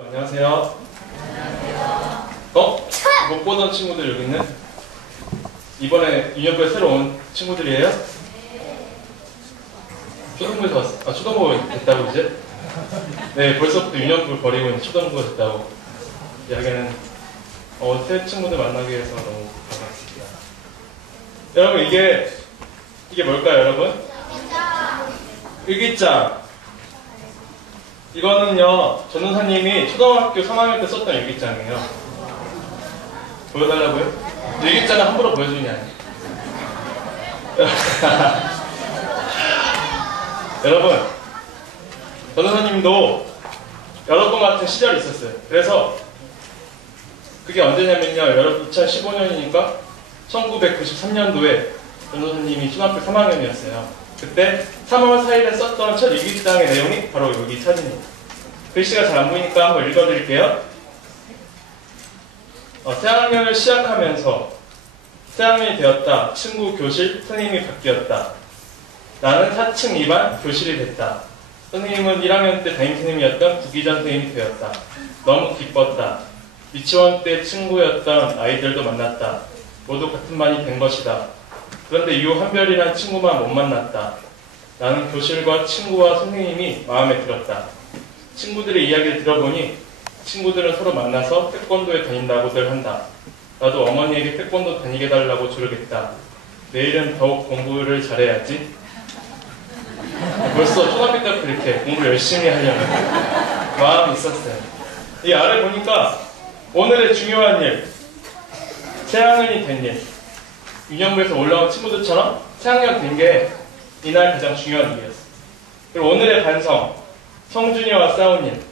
안녕하세요. 못 보던 친구들 여기 있네? 이번에 유년부에 새로 온 친구들이에요? 초등부에서 왔어. 초등부가 됐다고 이제? 네, 벌써부터 유년부를 버리고 있는 초등부가 됐다고 이야기는 새 친구들 만나기 위해서 너무 반갑습니다. 여러분 이게 뭘까요, 여러분? 일기장. 이거는요, 전도사님이 초등학교 3학년 때 썼던 일기장이에요. 보여달라고요? 일기장을 함부로 보여주는 게 아니에요. 여러분, 전도사님도 여러분 같은 시절이 있었어요. 그래서 그게 언제냐면요, 여러분 2015년이니까 1993년도에 전도사님이 초등학교 3학년이었어요. 그때 3월 4일에 썼던 첫 일기장의 내용이 바로 여기 사진입니다. 글씨가 잘 안 보이니까 한번 읽어드릴게요. 새학년을 시작하면서 새학년이 되었다. 친구, 교실, 선생님이 바뀌었다. 나는 4층 2반 교실이 됐다. 선생님은 1학년 때 담임선생님이었던 구기전 선생님이 되었다. 너무 기뻤다. 유치원 때 친구였던 아이들도 만났다. 모두 같은 반이 된 것이다. 그런데 유한별이란 친구만 못 만났다. 나는 교실과 친구와 선생님이 마음에 들었다. 친구들의 이야기를 들어보니 친구들은 서로 만나서 태권도에 다닌다고들 한다. 나도 어머니에게 태권도 다니게 해달라고 조르겠다. 내일은 더욱 공부를 잘해야지. 벌써 초등학교 때부터 이렇게 공부 열심히 하려는 마음이 있었어요. 이 아래 보니까 오늘의 중요한 일, 새학년이 된 일, 유년부에서 올라온 친구들처럼 새학년 된 게 이날 가장 중요한 일이었어요. 그리고 오늘의 반성, 성준이와 싸운 일.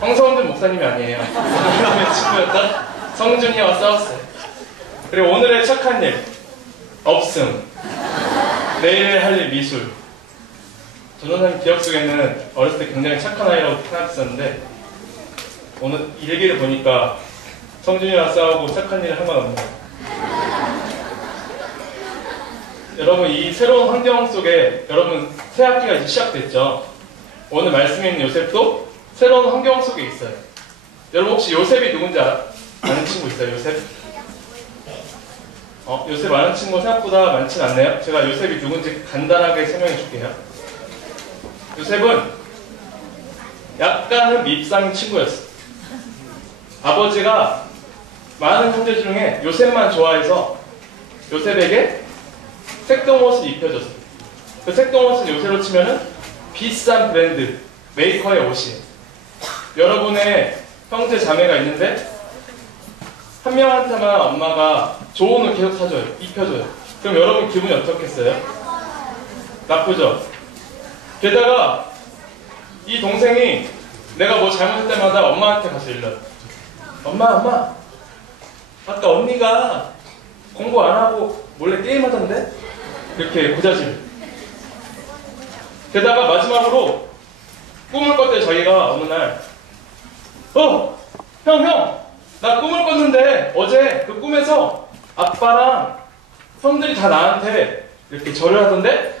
황성준 목사님이 아니에요. 성준이의 친구였던 성준이와 싸웠어요. 그리고 오늘의 착한 일, 업승. 내일 할 일, 미술. 전도사님 기억 속에는 어렸을 때 굉장히 착한 아이라고 생각했었는데 오늘 일기를 보니까 성준이와 싸우고 착한 일을 한 건 없네요. 여러분, 이 새로운 환경 속에 여러분 새 학기가 이제 시작됐죠. 오늘 말씀에 있는 요셉도 새로운 환경 속에 있어요. 여러분 혹시 요셉이 누군지 아는 친구 있어요? 요셉? 요셉 아는 친구 생각보다 많진 않네요. 제가 요셉이 누군지 간단하게 설명해 줄게요. 요셉은 약간은 밉상인 친구였어요. 아버지가 많은 형제 중에 요셉만 좋아해서 요셉에게 색동옷을 입혀줬어요. 그 색동옷은 요새로 치면은 비싼 브랜드 메이커의 옷이에요. 여러분의 형제 자매가 있는데 한 명한테만 엄마가 좋은 옷 계속 사줘요. 입혀줘요. 그럼 여러분 기분이 어떻겠어요? 나쁘죠? 게다가 이 동생이 내가 뭐 잘못할 때마다 엄마한테 가서 일러요. 엄마 아까 언니가 공부 안 하고 몰래 게임하던데? 이렇게 고자질. 게다가 마지막으로 꿈을 꿨대. 자기가 어느 날 형 나 꿈을 꿨는데 어제 그 꿈에서 아빠랑 형들이 다 나한테 이렇게 절을 하던데?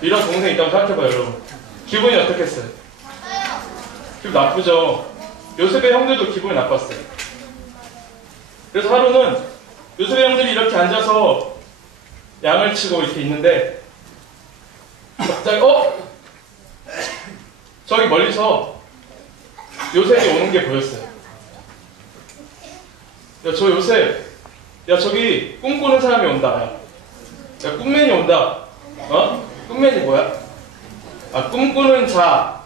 이런 동생이 있다고 생각해봐요. 여러분 기분이 어떻겠어요? 기분 나쁘죠. 요셉의 형들도 기분이 나빴어요. 그래서 하루는 요셉의 형들이 이렇게 앉아서 양을 치고 이렇게 있는데 갑자기 저기 멀리서 요셉이 오는 게 보였어요. 야, 저 요셉, 야, 저기 꿈꾸는 사람이 온다. 야, 꿈맨이 온다. 꿈맨이 뭐야? 꿈꾸는 자,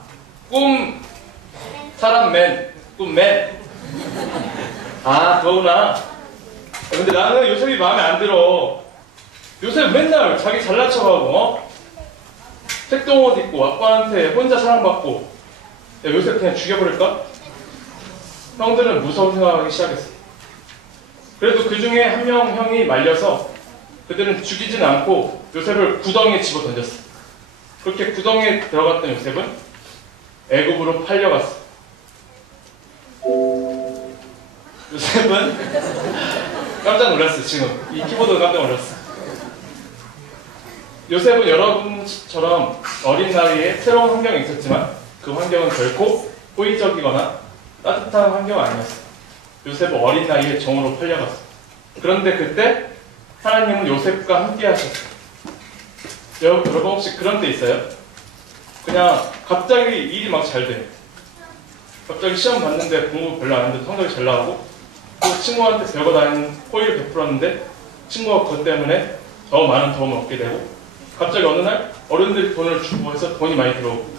사람 맨, 꿈맨. 그거구나. 근데 나는 요셉이 마음에 안 들어. 요셉 맨날 자기 잘난 척하고 색동옷 입고 아빠한테 혼자 사랑받고. 야, 요셉 그냥 죽여버릴까? 형들은 무서운 생각하기 시작했어. 그래도 그 중에 한 명 형이 말려서 그들은 죽이진 않고 요셉을 구덩이에 집어 던졌어. 그렇게 구덩이에 들어갔던 요셉은 애굽으로 팔려갔어. 요셉은 깜짝 놀랐어. 지금 이 키보드가 깜짝 놀랐어. 요셉은 여러분처럼 어린 나이에 새로운 환경에 있었지만 그 환경은 결코 호의적이거나 따뜻한 환경 아니었어요. 요셉은 어린 나이에 종으로 팔려갔어요. 그런데 그때 하나님은 요셉과 함께 하셨어요. 여러분 혹시 그런 때 있어요? 그냥 갑자기 일이 막 잘 돼. 갑자기 시험 봤는데 공부 별로 안 했는데 성적이 잘 나오고 또 친구한테 별거 다 하는 호의를 베풀었는데 친구가 그것 때문에 더 많은 도움을 얻게 되고 갑자기 어느 날 어른들이 돈을 주고 해서 돈이 많이 들어오고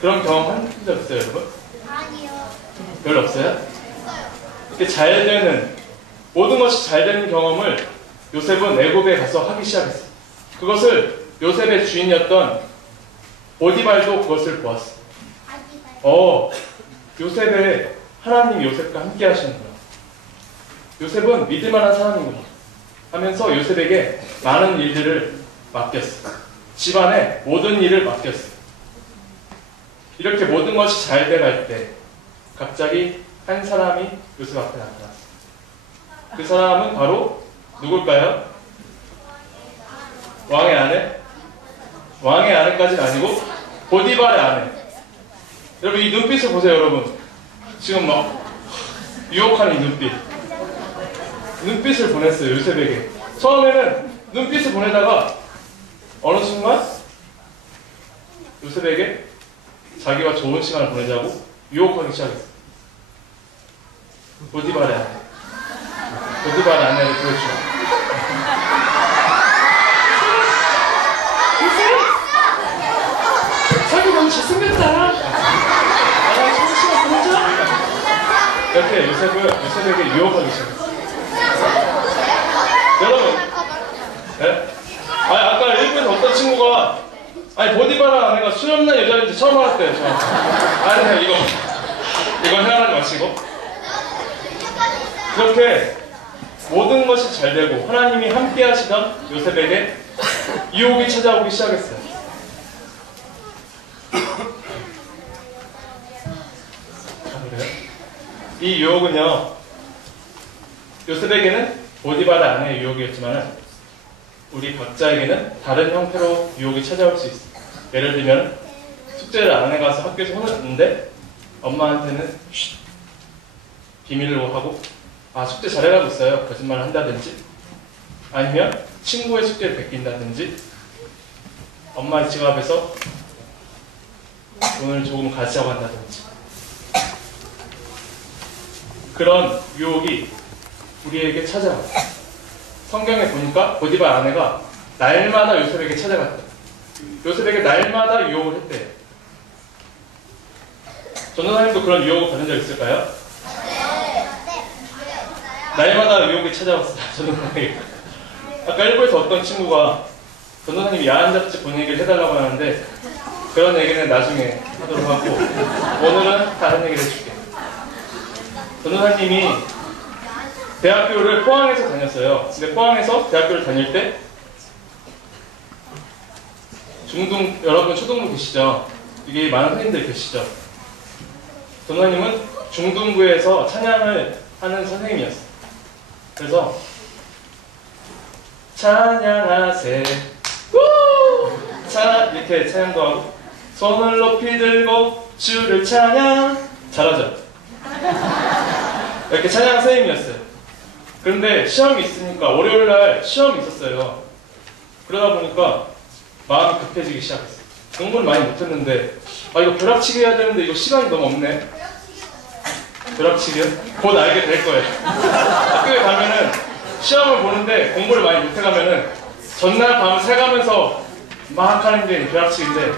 그런 경험 한 적 있어요, 여러분? 아니요. 별로 없어요? 이렇게 잘 되는 모든 것이 잘 되는 경험을 요셉은 애굽에 가서 하기 시작했어요. 그것을 요셉의 주인이었던 보디발도 그것을 보았어요. 요셉의 하나님이 요셉과 함께 하시는구나. 요셉은 믿을 만한 사람이구나 하면서 요셉에게 많은 일들을 맡겼어요. 집안의 모든 일을 맡겼어요. 이렇게 모든 것이 잘 돼갈 때 갑자기 한 사람이 요셉 앞에 나타났어요. 그 사람은 바로 누굴까요? 왕의 아내? 왕의 아내까지는 아니고 보디발의 아내. 여러분 이 눈빛을 보세요. 여러분 지금 막 유혹하는 이 눈빛을 보냈어요. 요셉에게. 처음에는 눈빛을 보내다가 어느 순간 요셉에게 자기와 좋은 시간을 보내자고 유혹하기 시작했어요. 보디발의 아내. 보디발의 아내를 보여주죠. 자기 너무 잘생겼다. 좋은 시간 보내자. 이렇게 요셉에게 유혹하기 시작했어요. 여러분, 네? 아까 일본에서 어떤 친구가 보디바라 아내가 수염난 여자인지 처음 알았대요. 이건 헤아나지 마시고. 그렇게 모든 것이 잘 되고 하나님이 함께 하시던 요셉에게 유혹이 찾아오기 시작했어요. 그래요? 이 유혹은요, 요셉에게는 보디바라 아내의 유혹이었지만 우리 각자에게는 다른 형태로 유혹이 찾아올 수 있어요. 예를 들면 숙제를 안 해가서 학교에서 혼을 냈는데 엄마한테는 비밀로 하고 숙제 잘해가고 있어요. 거짓말을 한다든지 아니면 친구의 숙제를 베낀다든지 엄마의 지갑에서 돈을 조금 가지자고 한다든지 그런 유혹이 우리에게 찾아와요. 성경에 보니까 보디발 아내가 날마다 요셉에게 찾아갔다. 요셉에게 날마다 유혹을 했대요. 전도사님도 그런 유혹을 받은 적 있을까요? 날마다 유혹이 찾아왔어요. 전도사님. 아까 일부에서 어떤 친구가 전도사님이 야한 잡지 본 얘기를 해달라고 하는데 그런 얘기는 나중에 하도록 하고 오늘은 다른 얘기를 해줄게. 전도사님이 대학교를 포항에서 다녔어요. 근데 포항에서 대학교를 다닐 때 여러분 초등부 계시죠? 이게 많은 선생님들 계시죠? 전도사님은 중등부에서 찬양을 하는 선생님이었어요. 그래서 찬양하세 이렇게 찬양도 하고 손을 높이 들고 주를 찬양 잘하죠? 이렇게 찬양 선생님이었어요. 그런데 시험이 있으니까 월요일날 시험이 있었어요. 그러다 보니까 마음이 급해지기 시작했어요. 공부를 많이 못했는데 이거 벼락치기 해야 되는데 이거 시간이 너무 없네. 벼락치기요? 곧 알게 될 거예요. 학교에 가면은 시험을 보는데 공부를 많이 못해가면은 전날 밤을 새가면서 막 하는 게 벼락치기인데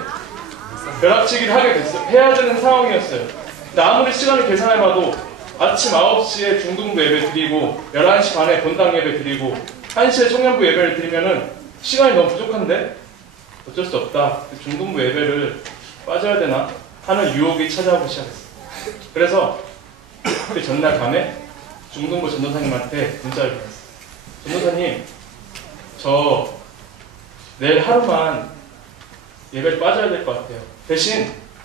벼락치기를 하게 됐어요. 해야 되는 상황이었어요. 근데 아무리 시간을 계산해봐도 아침 9시에 중등부 예배 드리고 11시 반에 본당 예배 드리고 1시에 청년부 예배를 드리면은 시간이 너무 부족한데 어쩔 수 없다. 중등부 예배를 빠져야 되나 하는 유혹이 찾아오기 시작했어요. 그래서 그 전날 밤에 중등부 전도사님한테 문자를 보냈어요. 전도사님, 저 내일 하루만 예배를 빠져야 될 것 같아요.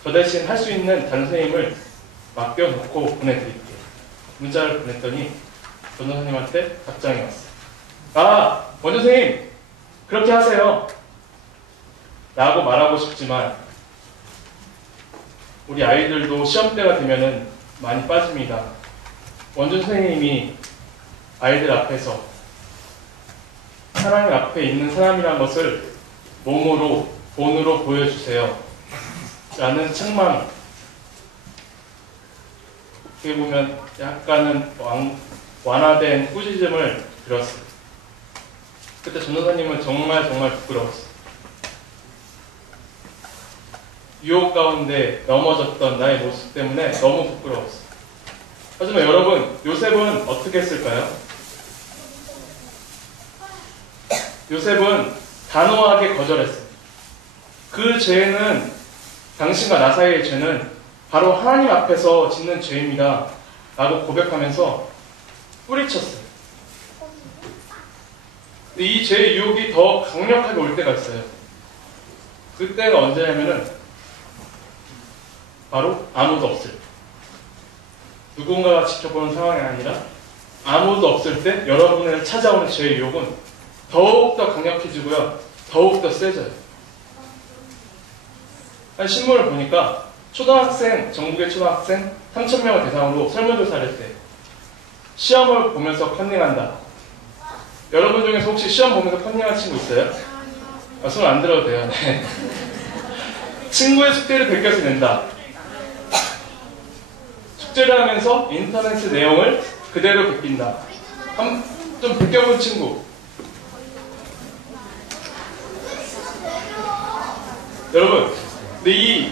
저 대신 할 수 있는 다른 선생님을 맡겨놓고 보내드릴게요. 문자를 보냈더니 전도사님한테 답장이 왔어요. 원전 선생님, 그렇게 하세요. 라고 말하고 싶지만 우리 아이들도 시험때가 되면은 많이 빠집니다. 원준 선생님이 아이들 앞에서 하나님 앞에 있는 사람이란 것을 몸으로, 본으로 보여주세요. 라는 책망, 어떻게 보면 약간은 완화된 꾸짖음을 들었어요. 그때 전도사님은 정말 부끄러웠어요. 유혹 가운데 넘어졌던 나의 모습 때문에 너무 부끄러웠어요. 하지만 여러분, 요셉은 어떻게 했을까요? 요셉은 단호하게 거절했어요. 그 죄는, 당신과 나 사이의 죄는 바로 하나님 앞에서 짓는 죄입니다. 라고 고백하면서 뿌리쳤어요. 이 죄의 유혹이 더 강력하게 올 때가 있어요. 그때가 언제냐면은 바로 아무도 없을 때. 누군가가 지켜보는 상황이 아니라 아무도 없을 때 여러분을 찾아오는 죄의 유혹은 더욱더 강력해지고요. 더욱더 세져요. 한 신문을 보니까 전국의 초등학생 3,000명을 대상으로 설문조사를 했대요. 시험을 보면서 컨닝한다. 여러분 중에서 혹시 시험 보면서 컨닝한 친구 있어요? 손 안 들어도 돼요. 네. 친구의 숙제를 베껴서 낸다. 숙제를 하면서 인터넷 내용을 그대로 베낀다. 좀 베껴본 친구. 여러분, 근데 이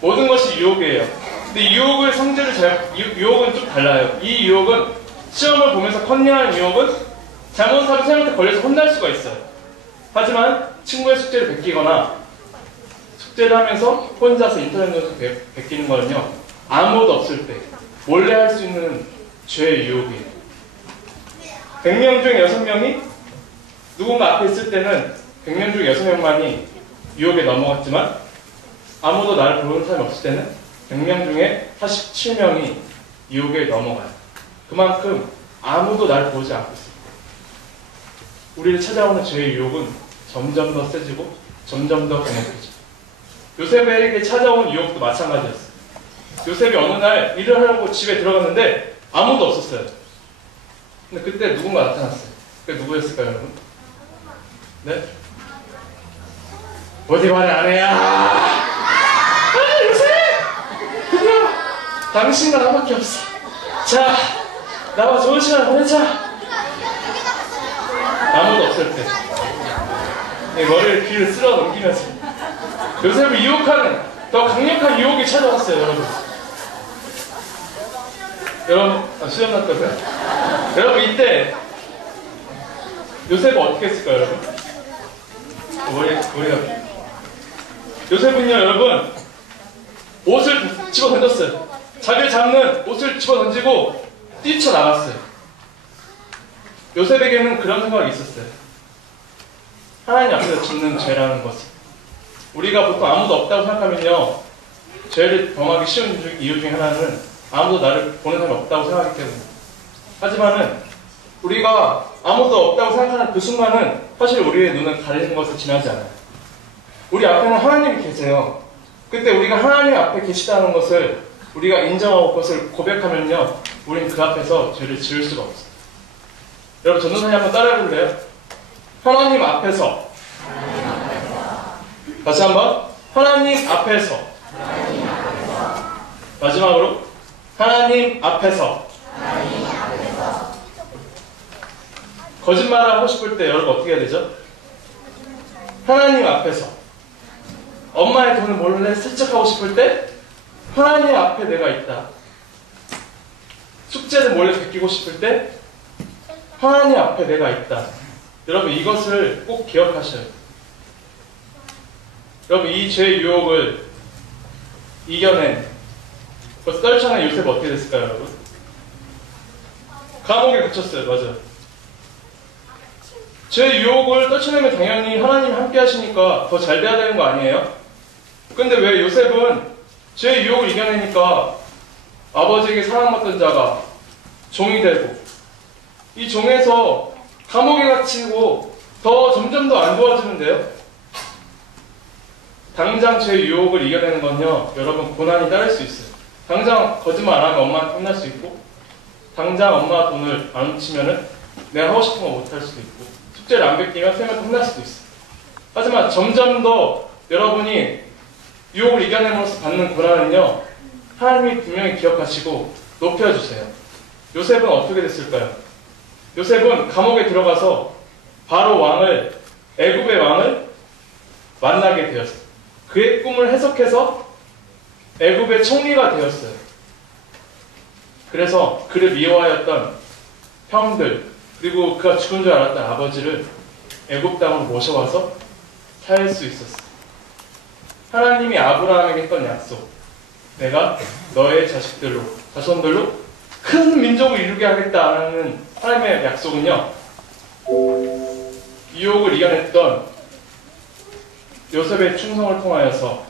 모든 것이 유혹이에요. 근데 이 유혹을 유혹은 좀 달라요. 이 유혹은 시험을 보면서 컨닝하는 유혹은 잘못하면 선생님한테 걸려서 혼날 수가 있어요. 하지만 친구의 숙제를 베끼거나 숙제를 하면서 혼자서 인터넷 연습 베끼는 거는요, 아무도 없을 때 몰래 할 수 있는 죄의 유혹이에요. 100명 중에 6명이 누군가 앞에 있을 때는 100명 중에 6명만이 유혹에 넘어갔지만 아무도 나를 보는 사람이 없을 때는 100명 중에 47명이 유혹에 넘어가요. 그만큼 아무도 나를 보지 않고 있어요. 우리를 찾아오는 죄의 유혹은 점점 더 세지고 점점 더 강력해져요. 요셉에게 찾아온 유혹도 마찬가지였어요. 요셉이 어느 날 일을 하려고 집에 들어갔는데 아무도 없었어요. 근데 그때 누군가 나타났어요. 그게 누구였을까요, 여러분? 네? 보디발의 아내야! 요셉! 드디어 당신과 나밖에 없어. 자, 나와 좋은 시간 보내자. 아무도 없을 때 머리를 귀를 쓸어 넘기면서 요셉을 유혹하는 더 강력한 유혹이 찾아왔어요. 여러분 시험 났다고요? 여러분 이때 요셉은 어떻게 했을까요? 여러분 머리가 요셉은요 여러분 옷을 집어 던졌어요. 자기를 잡는 옷을 집어 던지고 뛰쳐나갔어요. 요셉에게는 그런 생각이 있었어요. 하나님 앞에서 짓는 죄라는 것은 우리가 보통 아무도 없다고 생각하면요 죄를 범하기 쉬운 이유 중에 하나는 아무도 나를 보는 사람이 없다고 생각하기 때문에. 하지만은 우리가 아무도 없다고 생각하는 그 순간은 사실 우리의 눈은 가리는 것을 지나지 않아요. 우리 앞에는 하나님이 계세요. 그때 우리가 하나님 앞에 계시다는 것을 우리가 인정하고 그것을 고백하면요 우리는 그 앞에서 죄를 지을 수가 없어요. 여러분 전도사님 한번 따라해 볼래요? 하나님 앞에서. 다시 한번 하나님 앞에서. 마지막으로 하나님 앞에서. 거짓말을 하고 싶을 때 여러분 어떻게 해야 되죠? 하나님 앞에서. 엄마의 돈을 몰래 슬쩍 하고 싶을 때 하나님 앞에 내가 있다. 숙제를 몰래 베끼고 싶을 때 하나님 앞에 내가 있다. 여러분 이것을 꼭 기억하셔야 돼요. 여러분 이 죄의 유혹을 이겨낸 벌써 떨쳐낸 요셉 어떻게 됐을까요, 여러분? 감옥에 갇혔어요. 맞아요. 죄의 유혹을 떨쳐내면 당연히 하나님이 함께 하시니까 더 잘 돼야 되는 거 아니에요? 근데 왜 요셉은 죄의 유혹을 이겨내니까 아버지에게 사랑받던 자가 종이 되고 이 종에서 감옥에 갇히고 더 점점 더 안 좋아지는데요? 당장 제 유혹을 이겨내는 건요, 여러분 고난이 따를 수 있어요. 당장 거짓말 안 하면 엄마한테 혼날 수 있고, 당장 엄마 돈을 안 훔치면은 내가 하고 싶은 거 못 할 수도 있고, 숙제를 안 베끼면 쌤한테 혼날 수도 있어요. 하지만 점점 더 여러분이 유혹을 이겨냄으로써 받는 고난은요, 하나님이 분명히 기억하시고 높여주세요. 요셉은 어떻게 됐을까요? 요셉은 감옥에 들어가서 바로 왕을, 애굽의 왕을 만나게 되었어요. 그의 꿈을 해석해서 애굽의 총리가 되었어요. 그래서 그를 미워하였던 형들, 그리고 그가 죽은 줄 알았던 아버지를 애굽 땅으로 모셔와서 살 수 있었어요. 하나님이 아브라함에게 했던 약속, 내가 너의 자손들로 큰 민족을 이루게 하겠다는 하나님의 약속은요, 유혹을 이겨냈던 요셉의 충성을 통하여서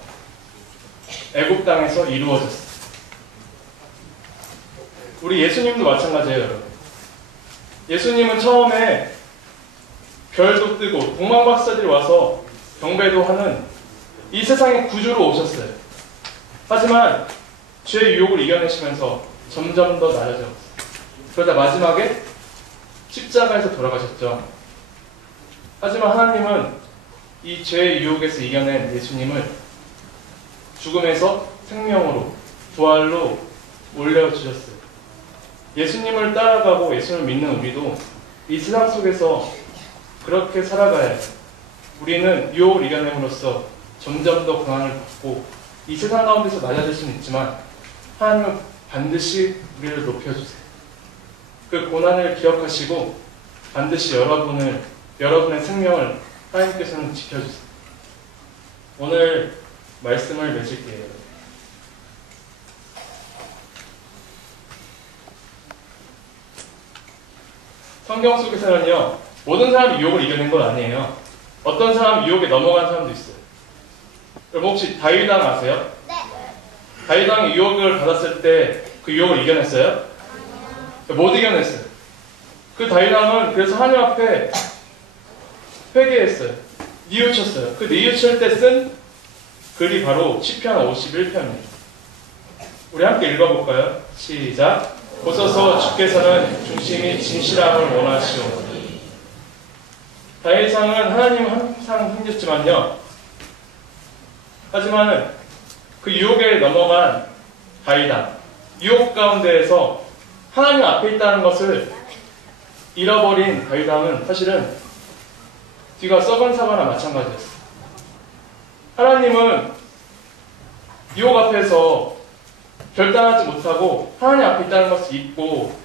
애굽 땅에서 이루어졌어요. 우리 예수님도 마찬가지예요, 여러분. 예수님은 처음에 별도 뜨고 동방박사들이 와서 경배도 하는 이 세상의 구주로 오셨어요. 하지만 죄의 유혹을 이겨내시면서 점점 더 낮아졌어요. 그러다 마지막에 십자가에서 돌아가셨죠. 하지만 하나님은 이 죄의 유혹에서 이겨낸 예수님을 죽음에서 생명으로, 부활로 올려주셨어요. 예수님을 따라가고 예수님을 믿는 우리도 이 세상 속에서 그렇게 살아가야 해요. 우리는 유혹을 이겨냄으로써 점점 더 고난을 받고 이 세상 가운데서 낮아질 수는 있지만 하나님은 반드시 우리를 높여주세요. 그 고난을 기억하시고 반드시 여러분의 생명을 하나님께서는 지켜주세요. 오늘 말씀을 맺을게요. 성경 속에서는요, 모든 사람이 유혹을 이겨낸 건 아니에요. 어떤 사람은 유혹에 넘어간 사람도 있어요. 여러분 혹시 다윗왕 아세요? 네. 다윗왕이 유혹을 받았을 때 그 유혹을 이겨냈어요? 못 이겨냈어요. 그 다윗왕은 그래서 하나님 앞에 회개했어요. 뉘우쳤어요. 그 뉘우칠 때 쓴 글이 바로 시편 51편이에요. 우리 함께 읽어볼까요? 시작. 보소서 주께서는 중심이 진실함을 원하시오니. 다윗왕은 하나님은 항상 힘줬지만요, 하지만 그 유혹에 넘어간 다윗왕, 유혹 가운데에서 하나님 앞에 있다는 것을 잃어버린 다윗왕은 사실은 뒤가 썩은 사과나 마찬가지였어요. 하나님은 유혹 앞에서 결단하지 못하고 하나님 앞에 있다는 것을 잊고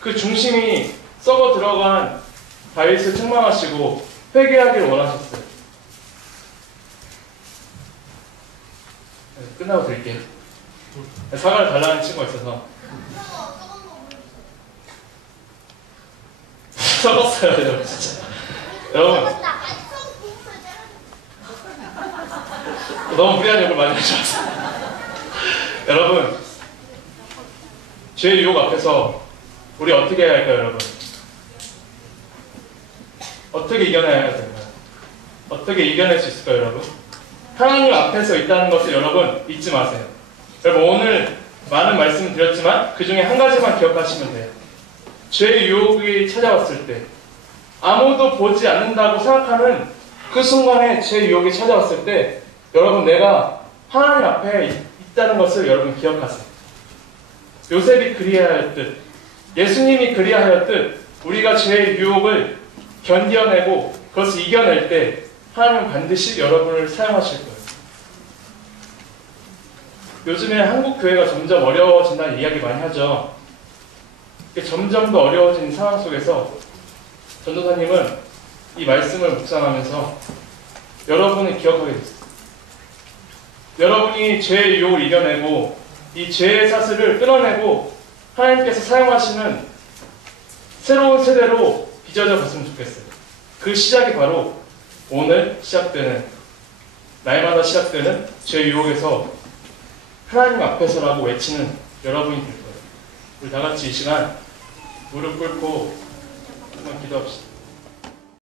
그 중심이 썩어 들어간 다윗을 책망하시고 회개하길 원하셨어요. 네, 끝나고 드릴게요. 사과를 달라는 친구가 있어서 썩었어요, 여러분. 진짜 여러분 너무 무리한 욕을 많이 하셔서 여러분, 죄의 유혹 앞에서 우리 어떻게 해야 할까요, 여러분? 어떻게 이겨내야 될까요? 어떻게 이겨낼 수 있을까요, 여러분? 하나님 앞에서 있다는 것을 여러분 잊지 마세요. 여러분, 오늘 많은 말씀을 드렸지만 그 중에 한 가지만 기억하시면 돼요. 죄의 유혹이 찾아왔을 때, 아무도 보지 않는다고 생각하는 그 순간에 죄의 유혹이 찾아왔을 때, 여러분, 내가 하나님 앞에 있다는 것을 여러분 기억하세요. 요셉이 그리하였듯, 예수님이 그리하였듯, 우리가 죄의 유혹을 견뎌내고 그것을 이겨낼 때 하나님은 반드시 여러분을 사용하실 거예요. 요즘에 한국 교회가 점점 어려워진다는 이야기 많이 하죠. 점점 더 어려워진 상황 속에서 전도사님은 이 말씀을 묵상하면서 여러분을 기억하게 됐어요. 여러분이 죄의 유혹을 이겨내고 이 죄의 사슬을 끊어내고 하나님께서 사용하시는 새로운 세대로 빚어져 갔으면 좋겠어요. 그 시작이 바로 오늘 시작되는, 날마다 시작되는 죄의 유혹에서 하나님 앞에서라고 외치는 여러분이 될 거예요. 우리 다 같이 이 시간 무릎 꿇고 한번 기도합시다.